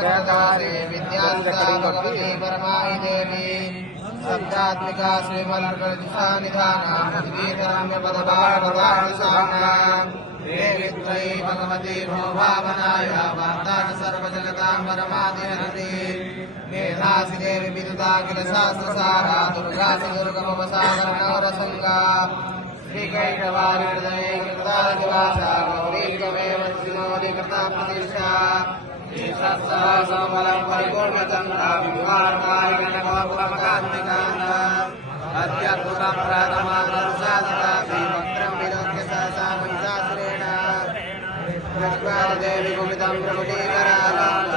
विद्यास्ता भगवती परमाई देवी सप्तात्मिका श्रीमल्लिकार्जुनसन्निधानां देवी त्वयि भगवती भोभावनाय वार्तान सर्वजगतां परमादिहरति मेधासि देवी विदुता किल शास्त्रसारा दुर्गासि दुर्गमवसागरनवरसङ्गा श्रीकैटवारि हृदये कृतादिवासा गौरी त्वमेव श्रीमोदिकृता प्रतिष्ठा समबलं परिपूर्णचन्द्रा विवाहार्तारिगणगोपुरमकान्तिकान् अत्यद्भुतं प्रथमादर्शादता श्रीवक्त्रं विलोक्य सहसा महिषासुरेण देवी कुमितं प्रमुदीकरालं